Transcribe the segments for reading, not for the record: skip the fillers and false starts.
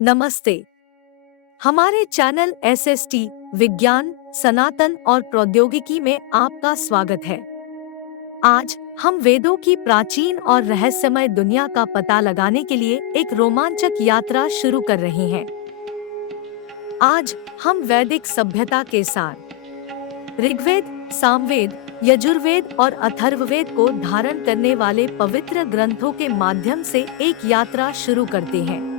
नमस्ते। हमारे channel SST विज्ञान, सनातन और प्रौद्योगिकी में आपका स्वागत है। आज हम वेदों की प्राचीन और रहस्यमय दुनिया का पता लगाने के लिए एक रोमांचक यात्रा शुरू कर रहे हैं। आज हम वैदिक सभ्यता के सार ऋग्वेद, सामवेद, यजुर्वेद और अथर्ववेद को धारण करने वाले पवित्र ग्रंथों के माध्यम से एक यात्रा शुरू करते हैं।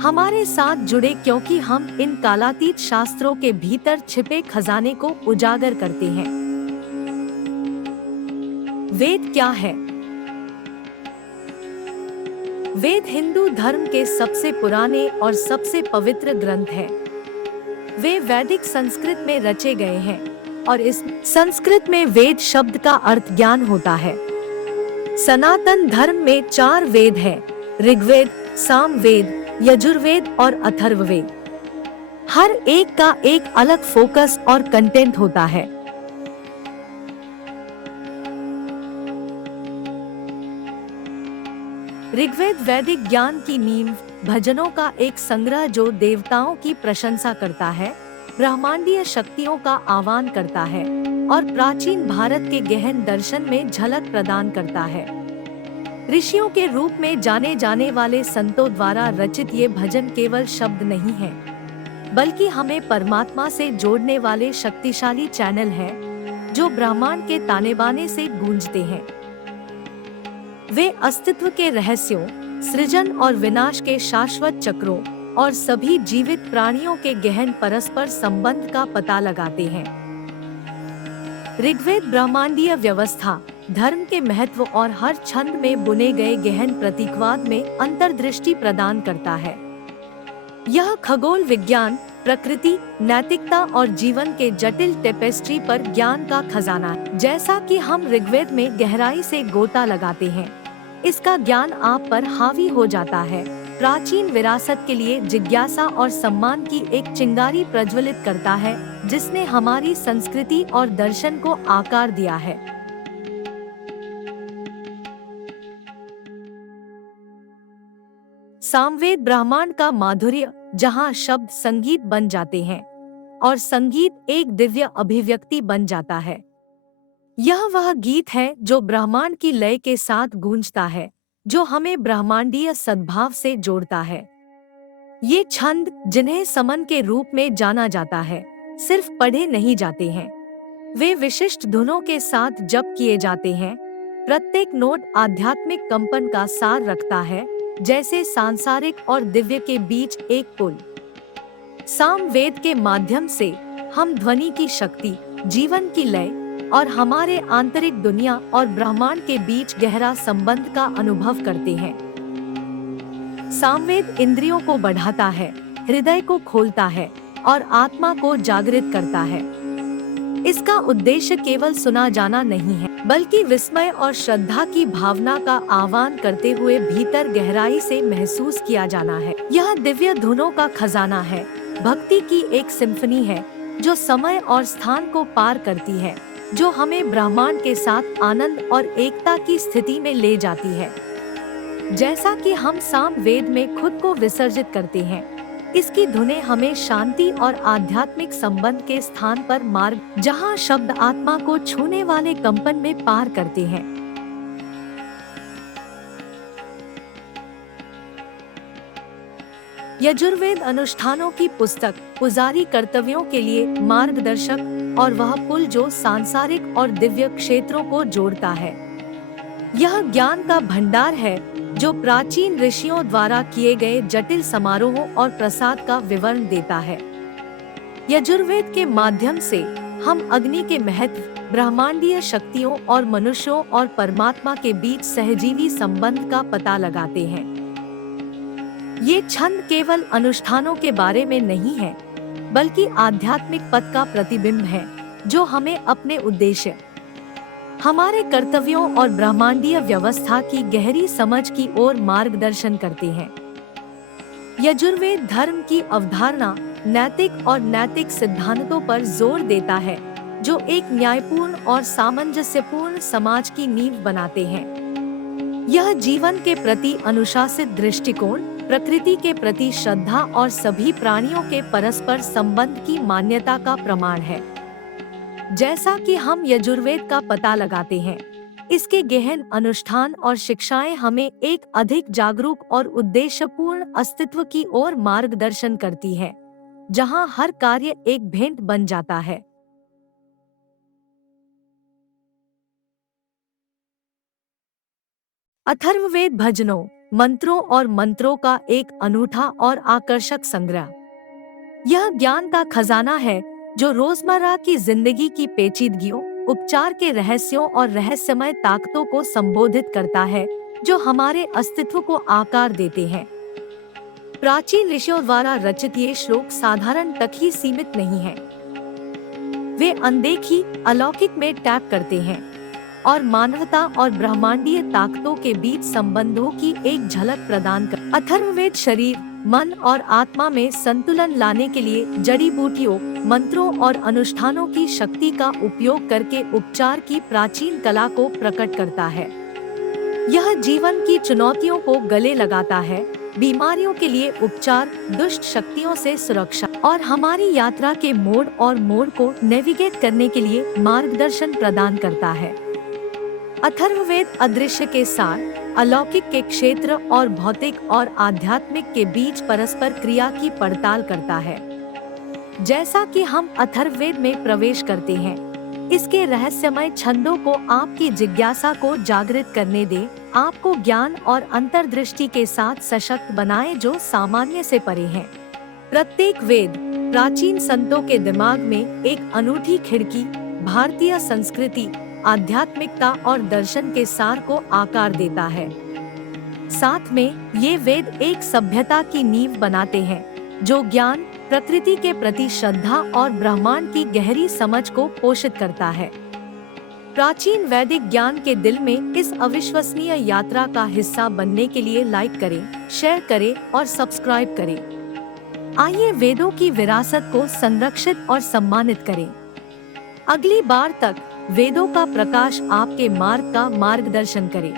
हमारे साथ जुड़े क्योंकि हम इन कालातीत शास्त्रों के भीतर छिपे खजाने को उजागर करते हैं। वेद क्या है? वेद हिंदू धर्म के सबसे पुराने और सबसे पवित्र ग्रंथ हैं। वे वैदिक संस्कृत में रचे गए हैं और इस संस्कृत में वेद शब्द का अर्थ ज्ञान होता है। सनातन धर्म में 4 वेद हैं: ऋग्वेद, सामवेद, यजुर्वेद और अथर्ववेद। हर एक का एक अलग फोकस और कंटेंट होता है। ऋग्वेद वैदिक ज्ञान की नींव, भजनों का एक संग्रह जो देवताओं की प्रशंसा करता है, ब्रह्मांडीय शक्तियों का आह्वान करता है और प्राचीन भारत के गहन दर्शन में झलक प्रदान करता है। ऋषियों के रूप में जाने जाने वाले संतों द्वारा रचित ये भजन केवल शब्द नहीं हैं, बल्कि हमें परमात्मा से जोड़ने वाले शक्तिशाली चैनल हैं, जो ब्रह्मांड के ताने बाने से गूंजते हैं। वे अस्तित्व के रहस्यों, सृजन और विनाश के शाश्वत चक्रों और सभी जीवित प्राणियों के गहन परस्पर संबंध का पता लगाते हैं। ऋग्वेद ब्रह्मांडीय व्यवस्था, धर्म के महत्व और हर छंद में बुने गए गहन प्रतीकवाद में अंतर्दृष्टि प्रदान करता है। यह खगोल विज्ञान, प्रकृति, नैतिकता और जीवन के जटिल टेपेस्ट्री पर ज्ञान का खजाना है। जैसा कि हम ऋग्वेद में गहराई से गोता लगाते हैं, इसका ज्ञान आप पर हावी हो जाता है, प्राचीन विरासत के लिए जिज्ञासा और सम्मान की एक चिंगारी प्रज्वलित करता है, जिसने हमारी संस्कृति और दर्शन को आकार दिया है। सामवेद ब्रह्मांड का माधुर्य, जहाँ शब्द संगीत बन जाते हैं और संगीत एक दिव्य अभिव्यक्ति बन जाता है। यह वह गीत है जो ब्रह्मांड की लय के साथ गूंजता है, जो हमें ब्रह्मांडीय सद्भाव से जोड़ता है। ये छंद, जिन्हें समन के रूप में जाना जाता है, सिर्फ पढ़े नहीं जाते हैं। वे विशिष्ट धुनों के साथ जप किए जाते हैं। प्रत्येक नोट आध्यात्मिक कंपन का सार रखता है, जैसे सांसारिक और दिव्य के बीच एक पुल। सामवेद के माध्यम से हम ध्वनि की शक्ति, जीवन की लय और हमारे आंतरिक दुनिया और ब्रह्मांड के बीच गहरा संबंध का अनुभव करते हैं। सामवेद इंद्रियों को बढ़ाता है, हृदय को खोलता है और आत्मा को जागृत करता है। इसका उद्देश्य केवल सुना जाना नहीं है, बल्कि विस्मय और श्रद्धा की भावना का आह्वान करते हुए भीतर गहराई से महसूस किया जाना है। यह दिव्य धुनों का खजाना है, भक्ति की एक सिम्फनी है जो समय और स्थान को पार करती है, जो हमें ब्रह्मांड के साथ आनंद और एकता की स्थिति में ले जाती है। जैसा कि हम सामवेद में खुद को विसर्जित करते हैं, इसकी धुनें हमें शांति और आध्यात्मिक संबंध के स्थान पर मार्ग, जहां शब्द आत्मा को छूने वाले कंपन में पार करते हैं। यजुर्वेद अनुष्ठानों की पुस्तक, पुजारी कर्तव्यों के लिए मार्गदर्शक और वह पुल जो सांसारिक और दिव्य क्षेत्रों को जोड़ता है। यह ज्ञान का भंडार है जो प्राचीन ऋषियों द्वारा किए गए जटिल समारोहों और प्रसाद का विवरण देता है। यजुर्वेद के माध्यम से हम अग्नि के महत्व, ब्रह्मांडीय शक्तियों और मनुष्यों और परमात्मा के बीच सहजीवी संबंध का पता लगाते हैं। ये छंद केवल अनुष्ठानों के बारे में नहीं है, बल्कि आध्यात्मिक पथ का प्रतिबिंब है, जो हमें अपने उद्देश्य, हमारे कर्तव्यों और ब्रह्मांडीय व्यवस्था की गहरी समझ की ओर मार्गदर्शन करते हैं। यजुर्वेद धर्म की अवधारणा, नैतिक और नैतिक सिद्धांतों पर जोर देता है, जो एक न्यायपूर्ण और सामंजस्यपूर्ण समाज की नींव बनाते हैं। यह जीवन के प्रति अनुशासित दृष्टिकोण, प्रकृति के प्रति श्रद्धा और सभी प्राणियों के परस्पर संबंध की मान्यता का प्रमाण है। जैसा कि हम यजुर्वेद का पता लगाते हैं, इसके गहन अनुष्ठान और शिक्षाएं हमें एक अधिक जागरूक और उद्देश्यपूर्ण अस्तित्व की ओर मार्गदर्शन करती है, जहां हर कार्य एक भेंट बन जाता है। अथर्ववेद भजनों, मंत्रों और मंत्रों का एक अनूठा और आकर्षक संग्रह। यह ज्ञान का खजाना है जो रोजमर्रा की जिंदगी की पेचीदगियों, उपचार के रहस्यों और रहस्यमय ताकतों को संबोधित करता है, जो हमारे अस्तित्व को आकार देते हैं। प्राचीन ऋषियों द्वारा रचित ये श्लोक साधारण तक ही सीमित नहीं हैं। वे अनदेखी अलौकिक में टैप करते हैं और मानवता और ब्रह्मांडीय ताकतों के बीच संबंधों की एक झलक प्रदान कर। अथर्ववेद शरीर, मन और आत्मा में संतुलन लाने के लिए जड़ी बूटियों, मंत्रों और अनुष्ठानों की शक्ति का उपयोग करके उपचार की प्राचीन कला को प्रकट करता है। यह जीवन की चुनौतियों को गले लगाता है, बीमारियों के लिए उपचार, दुष्ट शक्तियों से सुरक्षा और हमारी यात्रा के मोड़ को नेविगेट करने के लिए मार्गदर्शन प्रदान करता है। अथर्ववेद अदृश्य के सार, अलौकिक के क्षेत्र और भौतिक और आध्यात्मिक के बीच परस्पर क्रिया की पड़ताल करता है। जैसा कि हम अथर्ववेद में प्रवेश करते हैं, इसके रहस्यमय छंदों को आपकी जिज्ञासा को जागृत करने दे, आपको ज्ञान और अंतर्दृष्टि के साथ सशक्त बनाए जो सामान्य से परे हैं। प्रत्येक वेद प्राचीन संतों के दिमाग में एक अनूठी खिड़की, भारतीय संस्कृति, आध्यात्मिकता और दर्शन के सार को आकार देता है। साथ में ये वेद एक सभ्यता की नींव बनाते हैं जो ज्ञान, प्रकृति के प्रति श्रद्धा और ब्रह्मांड की गहरी समझ को पोषित करता है। प्राचीन वैदिक ज्ञान के दिल में इस अविश्वसनीय यात्रा का हिस्सा बनने के लिए लाइक करें, शेयर करें और सब्सक्राइब करें। आइए वेदों की विरासत को संरक्षित और सम्मानित करें। अगली बार तक वेदों का प्रकाश आपके मार्ग का मार्गदर्शन करे।